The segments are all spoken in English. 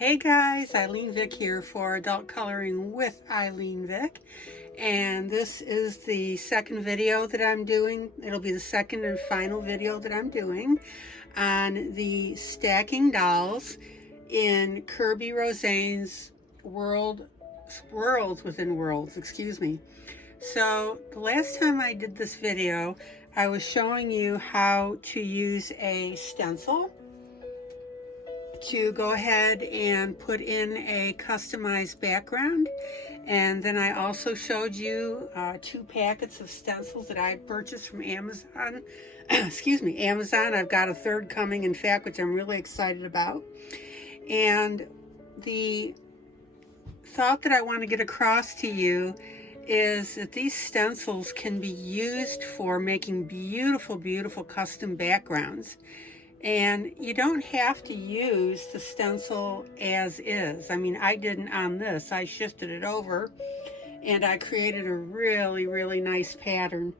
Hey guys, ILene Vick here for Adult Coloring with ILene Vick, and this is the second video that I'm doing. It'll be the second and final video that I'm doing on the stacking dolls in Kerby Rosanes Worlds Within Worlds, excuse me. So the last time I did this video, I was showing you how to use a stencil to go ahead and put in a customized background, and then I also showed you 2 packets of stencils that I purchased from Amazon. Excuse me, Amazon. I've got a third coming, in fact, which I'm really excited about. And the thought that I want to get across to you is that these stencils can be used for making beautiful, beautiful custom backgrounds. And you don't have to use the stencil as is. I mean, I didn't on this. I shifted it over and I created a really, really nice pattern.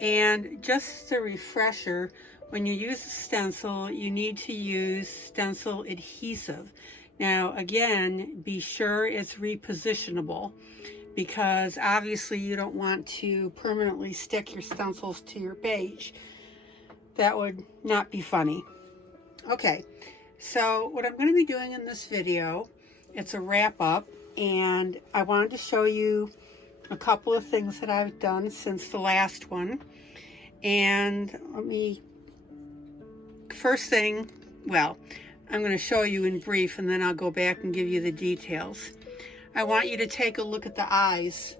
And just a refresher, when you use a stencil, you need to use stencil adhesive. Now, again, be sure it's repositionable, because obviously you don't want to permanently stick your stencils to your page. That would not be funny. Okay, so what I'm going to be doing in this video, it's a wrap up, and I wanted to show you a couple of things that I've done since the last one. And first thing, well, I'm going to show you in brief, and then I'll go back and give you the details. I want you to take a look at the eyes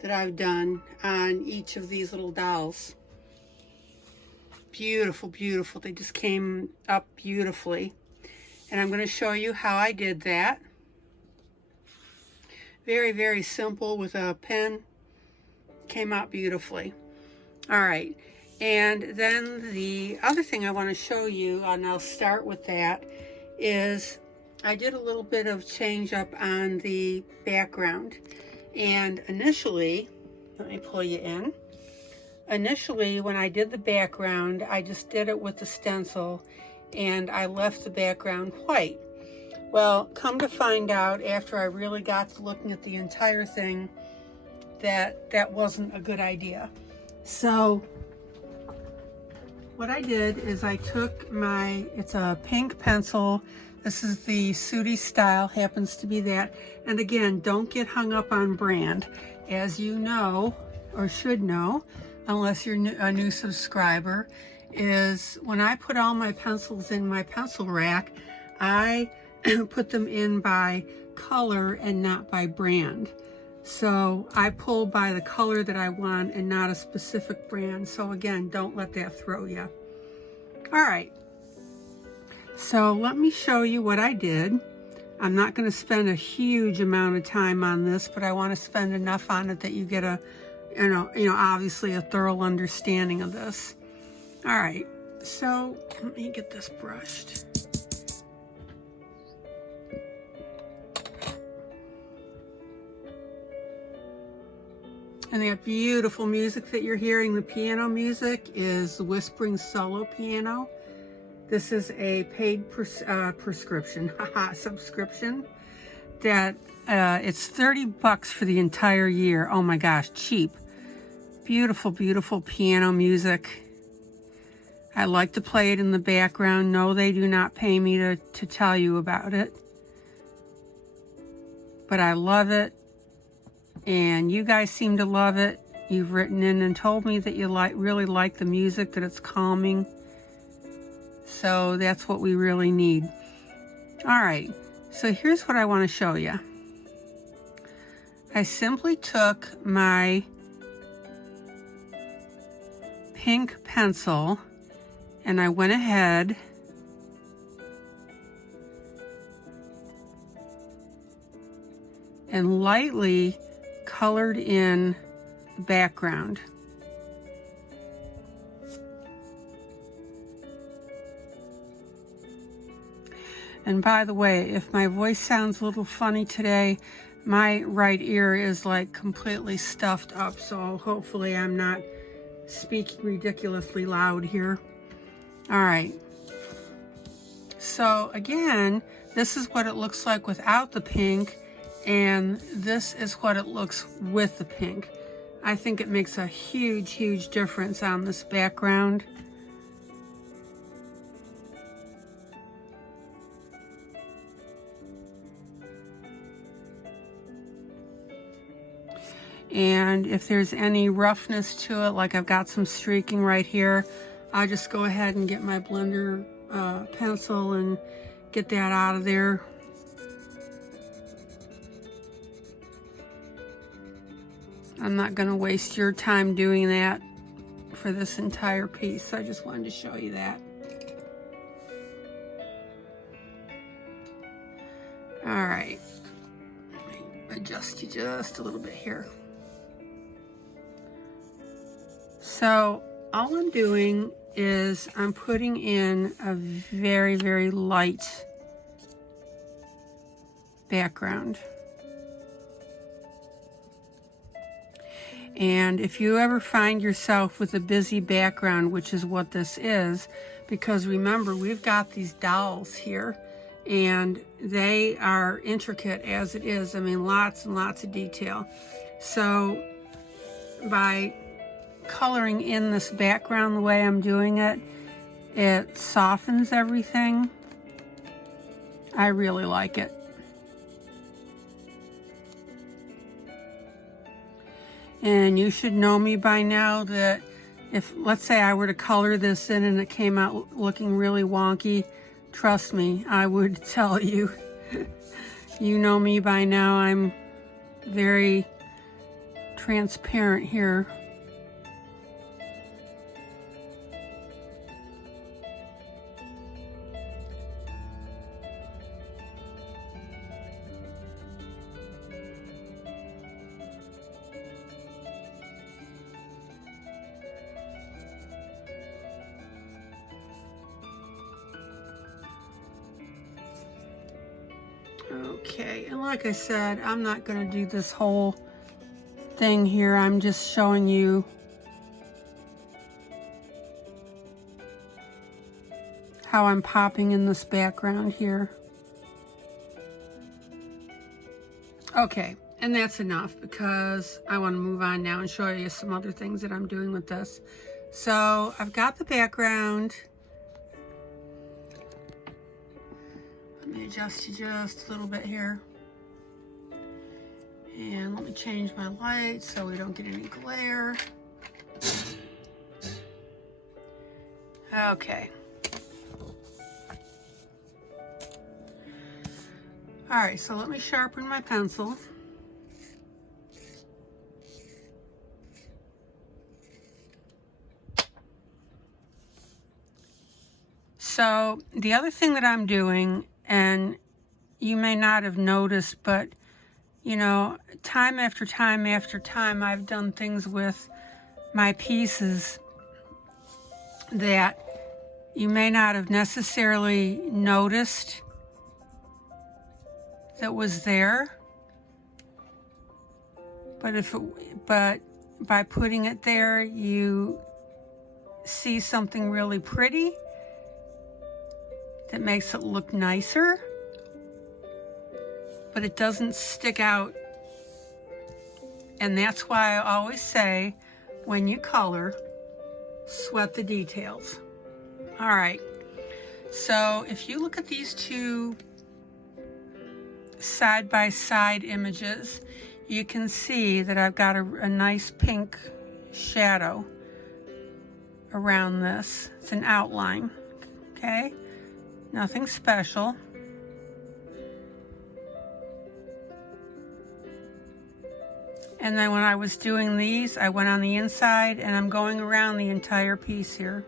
that I've done on each of these little dolls. Beautiful, beautiful. They just came up beautifully. And I'm going to show you how I did that. Very, very simple with a pen. Came out beautifully. All right. And then the other thing I want to show you, and I'll start with that, is I did a little bit of change up on the background. And initially, let me pull you in. Initially, when I did the background, I just did it with the stencil and I left the background white. Well, come to find out, after I really got to looking at the entire thing, that wasn't a good idea. So what I did is I took it's a pink pencil. This is the Sooty Style, happens to be that. And again, don't get hung up on brand. As you know, or should know, unless you're a new subscriber, is when I put all my pencils in my pencil rack, I put them in by color and not by brand. So I pull by the color that I want and not a specific brand. So again, don't let that throw you. All right. So let me show you what I did. I'm not going to spend a huge amount of time on this, but I want to spend enough on it that you get obviously a thorough understanding of this. All right, so let me get this brushed. And that beautiful music that you're hearing, the piano music, is the Whispering Solo Piano. This is a paid subscription that it's $30 for the entire year. Oh my gosh, cheap. Beautiful, beautiful piano music. I like to play it in the background. No, they do not pay me to tell you about it. But I love it. And you guys seem to love it. You've written in and told me that you really like the music, that it's calming. So that's what we really need. All right. So here's what I want to show you. I simply took my pink pencil and I went ahead and lightly colored in the background. And by the way, if my voice sounds a little funny today, my right ear is like completely stuffed up, so hopefully I'm not speaking ridiculously loud here. All right. So again, This is what it looks like without the pink, and this is what it looks with the pink. I think it makes a huge, huge difference on this background. And if there's any roughness to it, like I've got some streaking right here, I'll just go ahead and get my blender pencil and get that out of there. I'm not going to waste your time doing that for this entire piece. So I just wanted to show you that. All right. Let me adjust you just a little bit here. So all I'm doing is I'm putting in a very, very light background. And if you ever find yourself with a busy background, which is what this is, because remember, we've got these dowels here, and they are intricate as it is. I mean, lots and lots of detail. So by coloring in this background the way I'm doing it, it softens everything. I really like it. And you should know me by now that if, let's say I were to color this in and it came out looking really wonky, trust me, I would tell you. You know me by now, I'm very transparent here. Okay, and like I said, I'm not going to do this whole thing here. I'm just showing you how I'm popping in this background here. Okay, and that's enough because I want to move on now and show you some other things that I'm doing with this. So I've got the background. Let me adjust you just a little bit here. And let me change my light so we don't get any glare. Okay. All right, so let me sharpen my pencil. So the other thing that I'm doing, and you may not have noticed, but you know, time after time after time, I've done things with my pieces that you may not have necessarily noticed that was there, but by putting it there, you see something really pretty that makes it look nicer, but it doesn't stick out. And that's why I always say, when you color, sweat the details. All right, so if you look at these two side-by-side images, you can see that I've got a nice pink shadow around this. It's an outline, okay? Nothing special. And then when I was doing these, I went on the inside and I'm going around the entire piece here.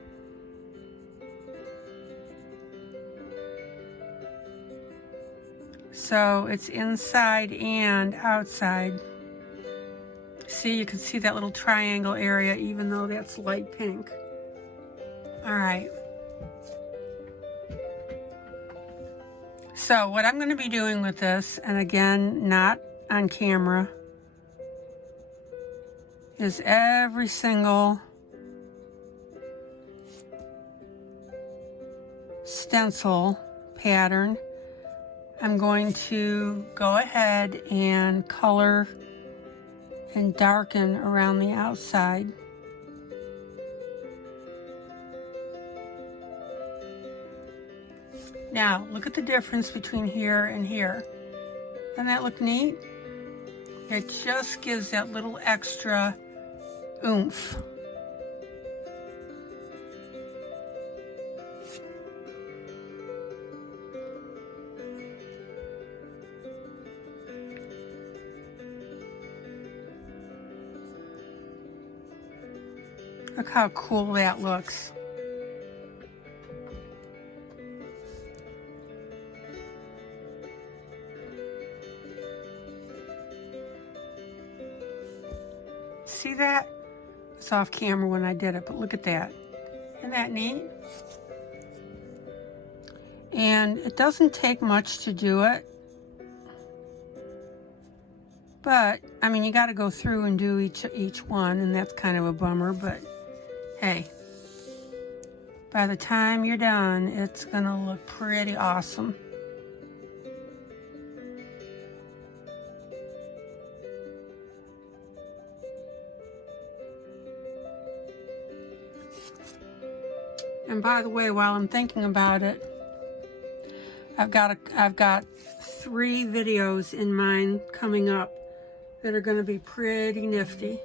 So it's inside and outside. See, you can see that little triangle area even though that's light pink. All right. So what I'm going to be doing with this, and again, not on camera, is every single stencil pattern, I'm going to go ahead and color and darken around the outside. Now, look at the difference between here and here. Doesn't that look neat? It just gives that little extra oomph. Look how cool that looks. See that? It's off camera when I did it, but look at that. Isn't that neat? And it doesn't take much to do it. But, I mean, you got to go through and do each one, and that's kind of a bummer, but hey, by the time you're done, it's going to look pretty awesome. And by the way, while I'm thinking about it, I've got 3 videos in mind coming up that are going to be pretty nifty.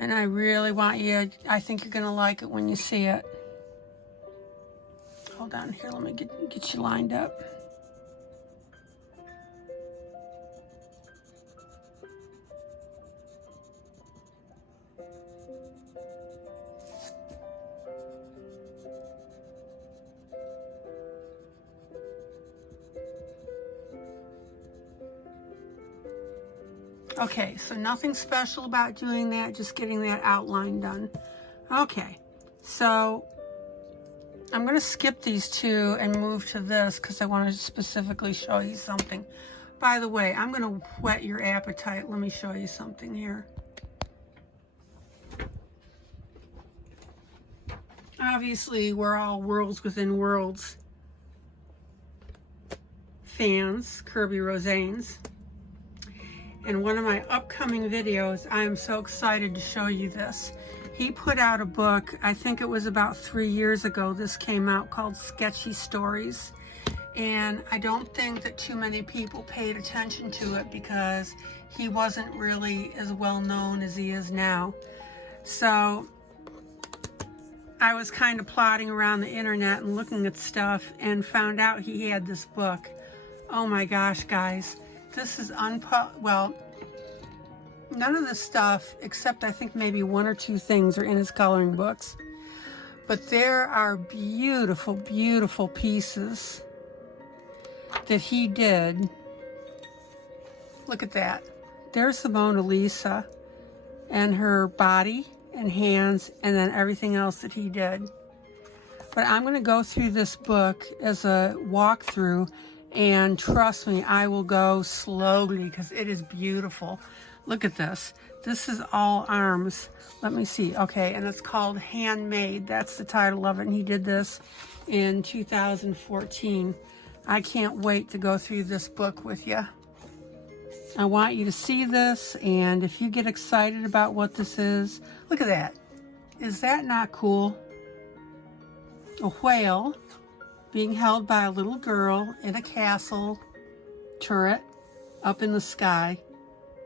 And I really want you, I think you're going to like it when you see it. Hold on here, let me get you lined up. Okay, so nothing special about doing that, just getting that outline done. Okay, so I'm going to skip these 2 and move to this because I want to specifically show you something. By the way, I'm going to whet your appetite. Let me show you something here. Obviously, we're all Worlds Within Worlds fans, Kerby Rosanes. In one of my upcoming videos, I am so excited to show you this. He put out a book, I think it was about 3 years ago, this came out, called Sketchy Stories. And I don't think that too many people paid attention to it because he wasn't really as well known as he is now. So I was kind of plodding around the internet and looking at stuff and found out he had this book. Oh my gosh, guys. This is well, none of this stuff, except I think maybe 1 or 2 things are in his coloring books. But there are beautiful, beautiful pieces that he did. Look at that. There's the Mona Lisa and her body and hands and then everything else that he did. But I'm going to go through this book as a walkthrough. And trust me, I will go slowly because it is beautiful. Look at this. This is all arms. Let me see. Okay, and it's called Handmade. That's the title of it. And he did this in 2014. I can't wait to go through this book with you. I want you to see this, and if you get excited about what this is, look at that. Is that not cool? A whale being held by a little girl in a castle turret up in the sky.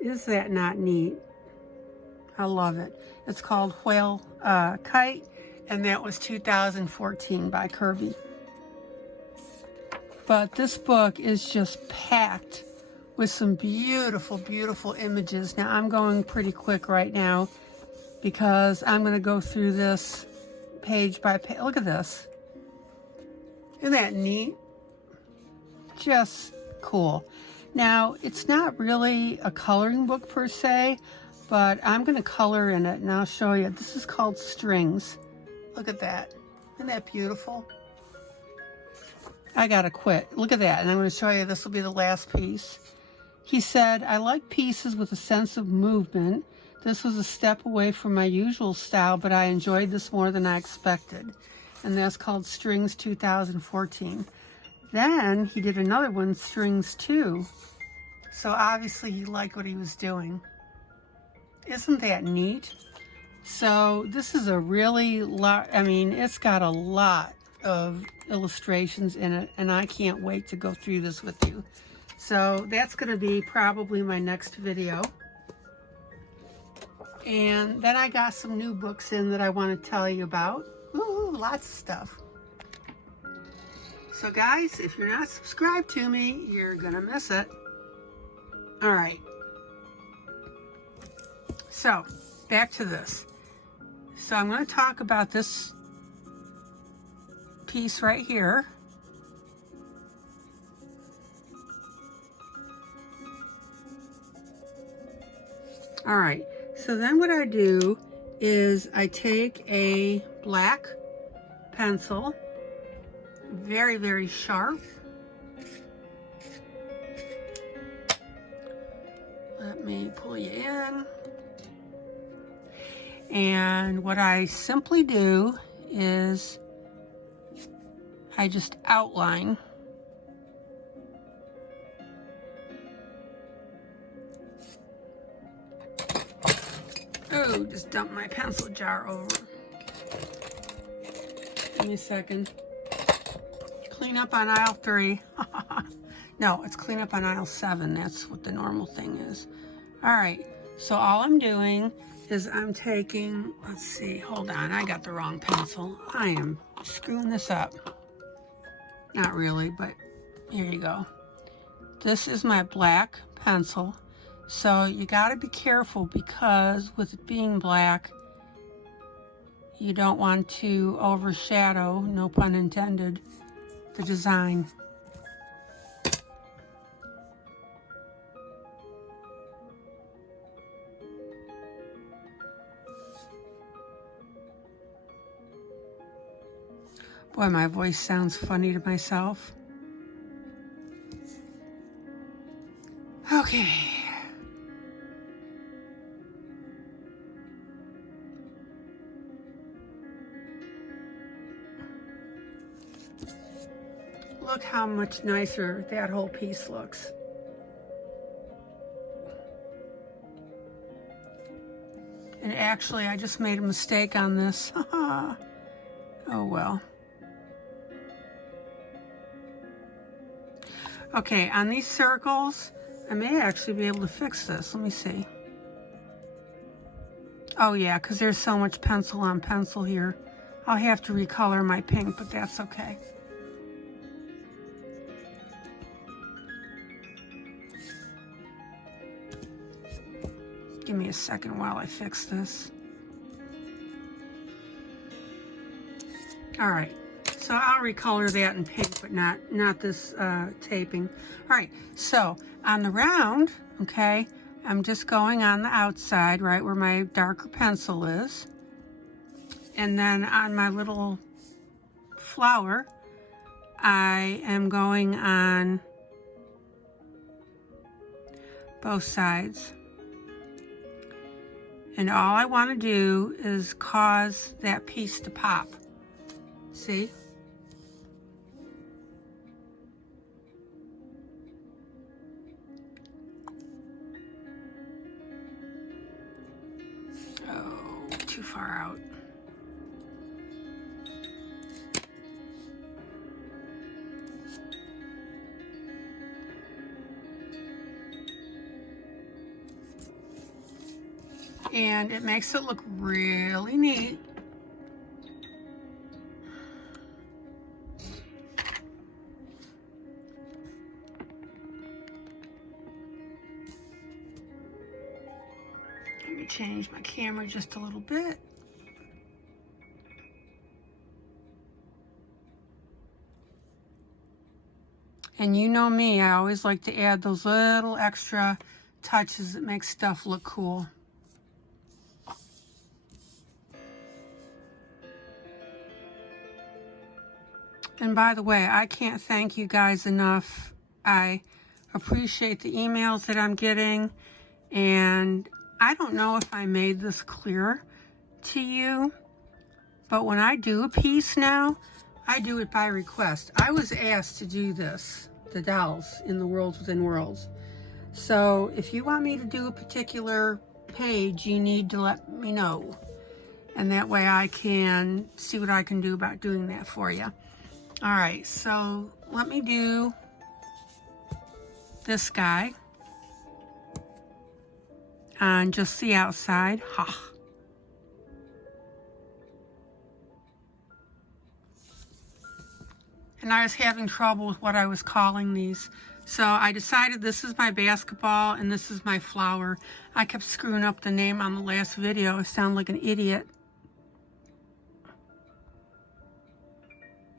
Is that not neat? I love it. It's called Whale Kite, and that was 2014 by Kerby. But this book is just packed with some beautiful, beautiful images. Now, I'm going pretty quick right now because I'm going to go through this page by page. Look at this. Isn't that neat? Just cool. Now, it's not really a coloring book per se, but I'm going to color in it, and I'll show you. This is called Strings. Look at that. Isn't that beautiful? I gotta quit. Look at that, and I'm going to show you. This will be the last piece. He said, I like pieces with a sense of movement. This was a step away from my usual style, but I enjoyed this more than I expected. And that's called Strings 2014. Then he did another one, strings too. So obviously he liked what he was doing. Isn't that neat? So this is a really lot, I mean, it's got a lot of illustrations in it, and I can't wait to go through this with you. So that's going to be probably my next video. And then I got some new books in that I want to tell you about. Ooh, lots of stuff. So guys, if you're not subscribed to me, you're going to miss it. All right. So back to this. So I'm going to talk about this piece right here. All right, so then what I do is I take a black pencil, very, very sharp. Let me pull you in. And what I simply do is I just outline. Oh, just dumped my pencil jar over. Give me a second. Clean up on aisle 3. No, it's clean up on aisle 7. That's what the normal thing is. All right, so all I'm doing is I'm taking, let's see, hold on, I got the wrong pencil. I am screwing this up. Not really, but here you go. This is my black pencil. So you got to be careful, because with it being black, you don't want to overshadow, no pun intended, the design. Boy, my voice sounds funny to myself. Okay. Look how much nicer that whole piece looks. And actually, I just made a mistake on this. Oh well. Okay, on these circles, I may actually be able to fix this. Let me see. Oh yeah, because there's so much pencil on pencil here. I'll have to recolor my pink, but that's okay. Give me a second while I fix this. All right, so I'll recolor that in pink, but not this taping. All right, so on the round, okay, I'm just going on the outside, right where my darker pencil is. And then on my little flower, I am going on both sides. And all I want to do is cause that piece to pop. See? Oh, too far out. And it makes it look really neat. Let me change my camera just a little bit. And you know me, I always like to add those little extra touches that make stuff look cool. And by the way, I can't thank you guys enough. I appreciate the emails that I'm getting. And I don't know if I made this clear to you, but when I do a piece now, I do it by request. I was asked to do this, the dolls in the Worlds Within Worlds. So if you want me to do a particular page, you need to let me know. And that way I can see what I can do about doing that for you. All right, so let me do this guy on just the outside. Ha. And I was having trouble with what I was calling these. So I decided this is my basketball and this is my flower. I kept screwing up the name on the last video. I sound like an idiot.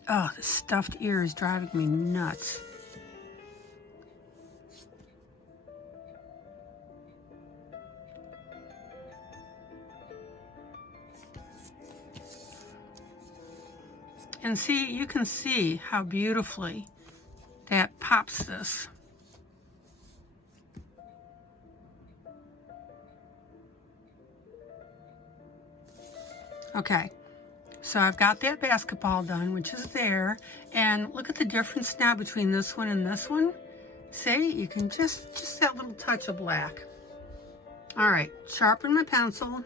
Oh, the stuffed ear is driving me nuts. And see, you can see how beautifully that pops this. Okay, so I've got that basketball done, which is there. And look at the difference now between this one and this one. See, you can just that little touch of black. All right, sharpen my pencil.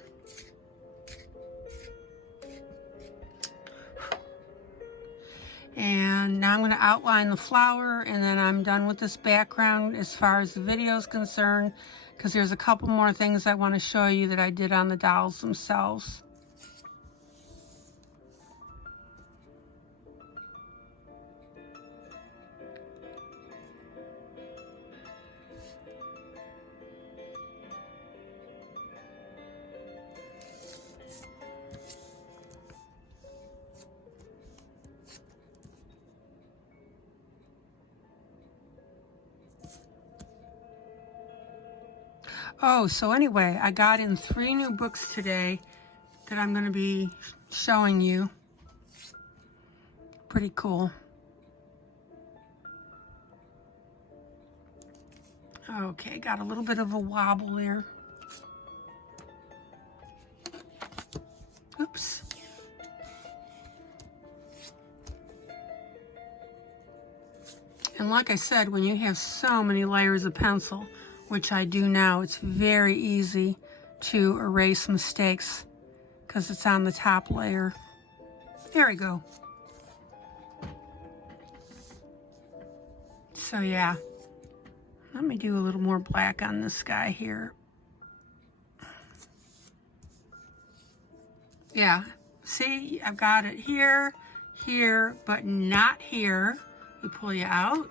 And now I'm going to outline the flower, and then I'm done with this background as far as the video is concerned, because there's a couple more things I want to show you that I did on the dolls themselves. Oh, so anyway, I got in 3 new books today that I'm going to be showing you. Pretty cool. Okay, got a little bit of a wobble there. Oops. And like I said, when you have so many layers of pencil, which I do now, it's very easy to erase mistakes because it's on the top layer. There we go. So yeah, let me do a little more black on this guy here. Yeah, see, I've got it here, here, but not here. We pull you out.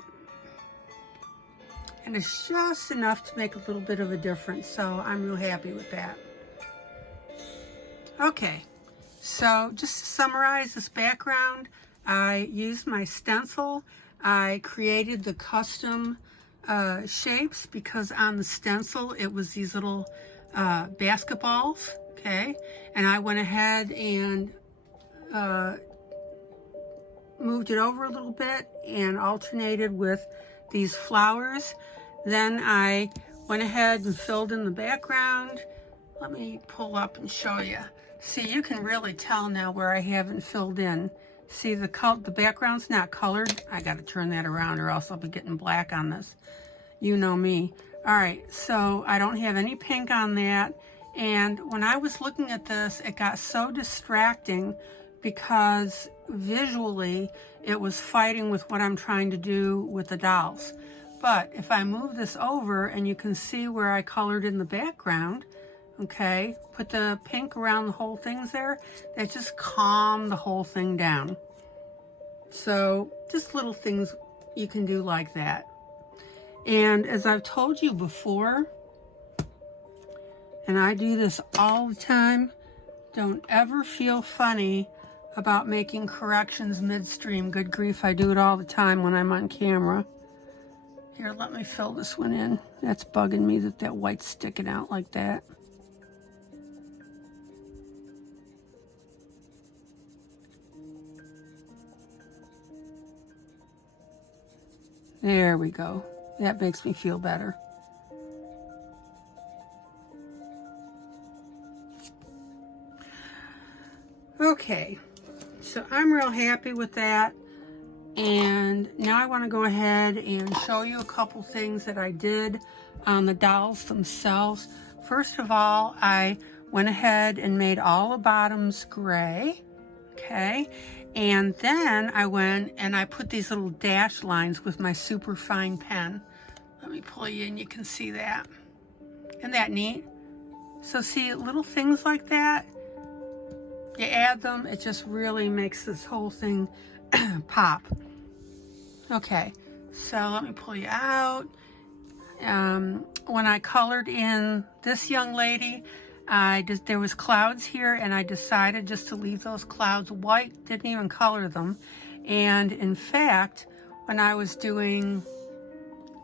And it's just enough to make a little bit of a difference, so I'm real happy with that. Okay, so just to summarize this background, I used my stencil. I created the custom shapes because on the stencil it was these little basketballs, okay? And I went ahead and moved it over a little bit and alternated with these flowers. Then I went ahead and filled in the background. Let me pull up and show you. See, you can really tell now where I haven't filled in. See, the background's not colored. I got to turn that around or else I'll be getting black on this. You know me. All right, so I don't have any pink on that. And when I was looking at this, it got so distracting because visually it was fighting with what I'm trying to do with the dolls. But if I move this over and you can see where I colored in the background, okay, put the pink around the whole things there, that just calmed the whole thing down. So just little things you can do like that. And as I've told you before, and I do this all the time, don't ever feel funny about making corrections midstream. Good grief, I do it all the time when I'm on camera. Here, let me fill this one in. That's bugging me that that white's sticking out like that. There we go. That makes me feel better. Okay, so I'm real happy with that. And now I want to go ahead and show you a couple things that I did on the dolls themselves. First of all, I went ahead and made all the bottoms gray, okay? And then I went and I put these little dash lines with my super fine pen. Let me pull you in, you can see that. Isn't that neat? So see, little things like that, you add them, it just really makes this whole thing pop. Okay, so let me pull you out. When I colored in this young lady, there was clouds here, and I decided just to leave those clouds white, didn't even color them. And in fact, when I was doing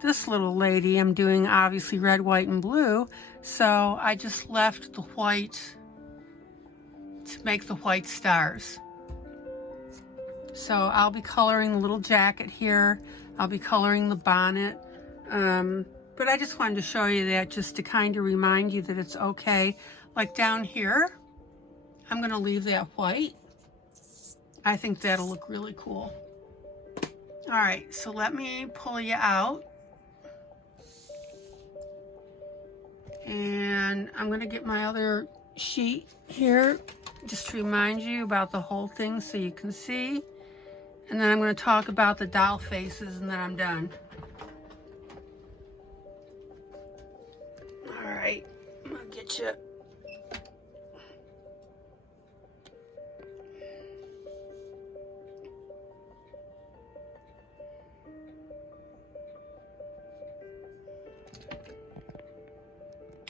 this little lady, I'm doing obviously red, white, and blue, so I just left the white to make the white stars. So I'll be coloring the little jacket here, I'll be coloring the bonnet, but I just wanted to show you that just to kind of remind you that it's okay. Like down here, I'm going to leave that white. I think that'll look really cool. All right, so let me pull you out. And I'm going to get my other sheet here just to remind you about the whole thing so you can see. And then I'm going to talk about the doll faces, and then I'm done. All right, I'm going to get you.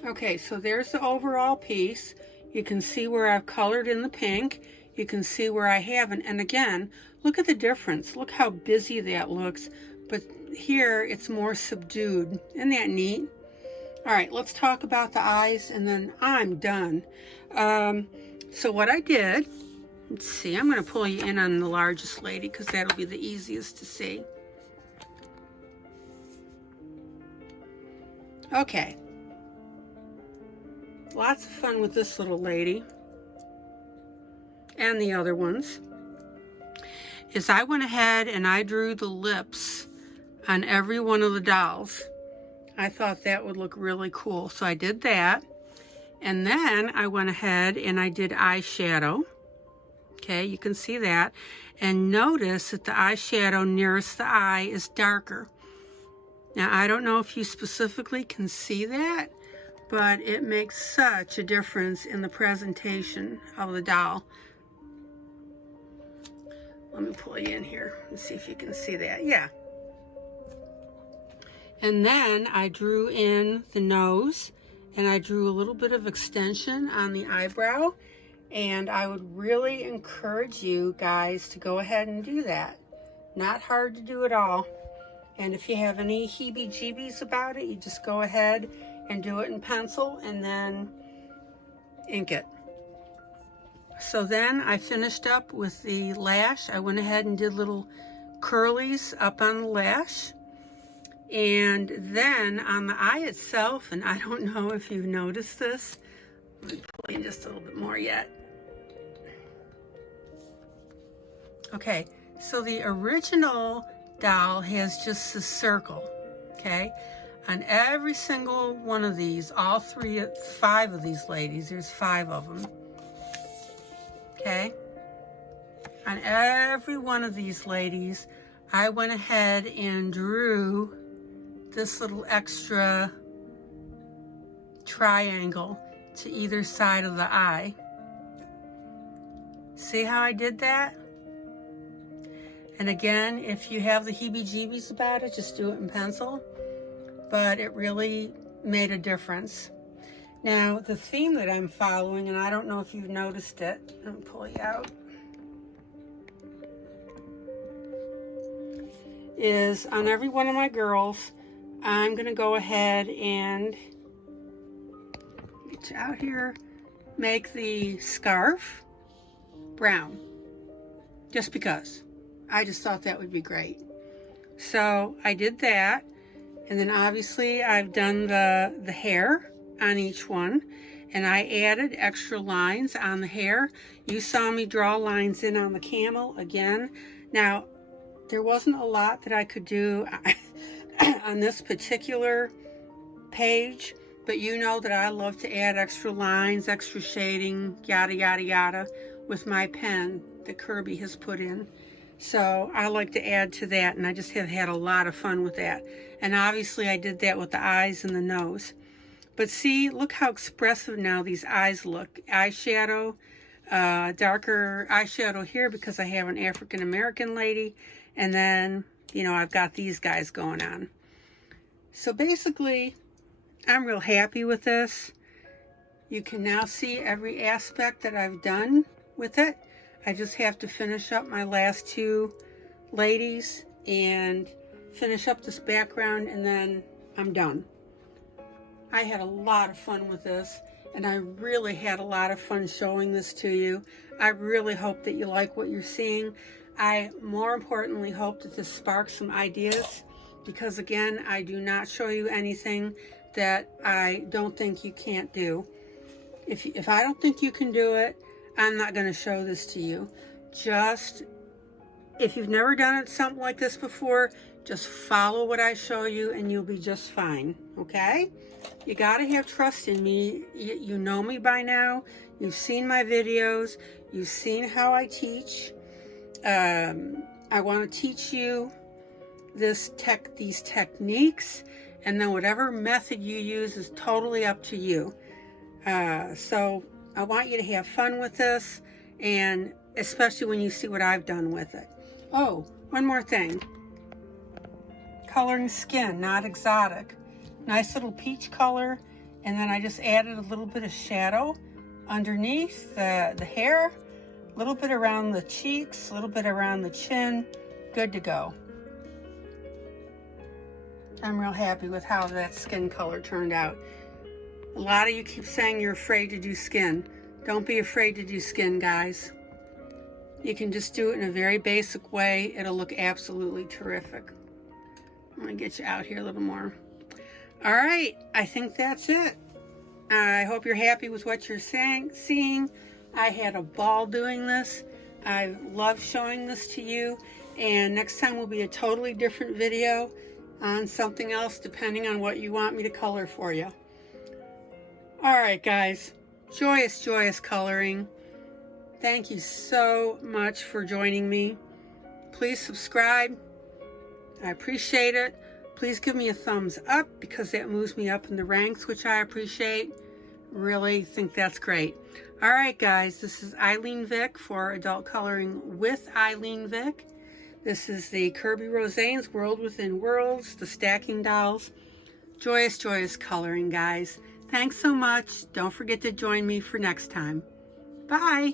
Okay, so there's the overall piece. You can see where I've colored in the pink. You can see where I haven't. And again, look at the difference. Look how busy that looks. But here, it's more subdued. Isn't that neat? All right, let's talk about the eyes, and then I'm done. So what I did, let's see, I'm going to pull you in on the largest lady because that'll be the easiest to see. Okay. Lots of fun with this little lady and the other ones. Is I went ahead and I drew the lips on every one of the dolls. I thought that would look really cool, so I did that. And then I went ahead and I did eyeshadow. Okay, you can see that. And notice that the eyeshadow nearest the eye is darker. Now, I don't know if you specifically can see that, but it makes such a difference in the presentation of the doll. Let me pull you in here and see if you can see that. Yeah. And then I drew in the nose, and I drew a little bit of extension on the eyebrow, and I would really encourage you guys to go ahead and do that. Not hard to do at all. And if you have any heebie-jeebies about it, you just go ahead and do it in pencil and then ink it. So then I finished up with the lash. I went ahead and did little curlies up on the lash. And then on the eye itself, and I don't know if you've noticed this, let me pull in just a little bit more yet. Okay, so the original doll has just this circle, okay? On every single one of these, all five of these ladies, there's 5 of them, okay? On every one of these ladies, I went ahead and drew this little extra triangle to either side of the eye. See how I did that? And again, if you have the heebie-jeebies about it, just do it in pencil. But it really made a difference. Now, the theme that I'm following, and I don't know if you've noticed it, let me pull you out, is on every one of my girls, I'm going to go ahead and get you out here, make the scarf brown, just because. I just thought that would be great. So I did that, and then obviously I've done the hair on each one, and I added extra lines on the hair. You saw me draw lines in on the camel again. Now, there wasn't a lot that I could do on this particular page, but you know that I love to add extra lines, extra shading, yada, yada, yada, with my pen that Kerby has put in. So I like to add to that, and I just have had a lot of fun with that. And obviously I did that with the eyes and the nose. But see, look how expressive now these eyes look. Eyeshadow, darker eyeshadow here because I have an African-American lady. And then, you know, I've got these guys going on. So basically, I'm real happy with this. You can now see every aspect that I've done with it. I just have to finish up my last two ladies and finish up this background, and then I'm done. I had a lot of fun with this, and I really had a lot of fun showing this to you. I really hope that you like what you're seeing. I more importantly hope that this sparks some ideas, because again, I do not show you anything that I don't think you can't do. If I don't think you can do it, I'm not going to show this to you. Just, if you've never done it something like this before, just follow what I show you and you'll be just fine, okay? You got to have trust in me. You know me by now. You've seen my videos. You've seen how I teach. I want to teach you these techniques, and then whatever method you use is totally up to you. So I want you to have fun with this, and especially when you see what I've done with it. Oh, one more thing. Coloring skin, not exotic. Nice little peach color, and then I just added a little bit of shadow underneath the hair, a little bit around the cheeks, a little bit around the chin. Good to go. I'm real happy with how that skin color turned out. A lot of you keep saying you're afraid to do skin. Don't be afraid to do skin, guys. You can just do it in a very basic way. It'll look absolutely terrific. I'm gonna get you out here a little more. All right, I think that's it. I hope you're happy with what you're seeing. I had a ball doing this. I love showing this to you. And next time will be a totally different video on something else, depending on what you want me to color for you. All right, guys, joyous, joyous coloring. Thank you so much for joining me. Please subscribe. I appreciate it. Please give me a thumbs up, because that moves me up in the ranks, which I appreciate. Really think that's great. All right, guys, this is ILene Vick for Adult Coloring with ILene Vick. This is the Kerby Rosanes World Within Worlds, the Stacking Dolls. Joyous, joyous coloring, guys. Thanks so much. Don't forget to join me for next time. Bye.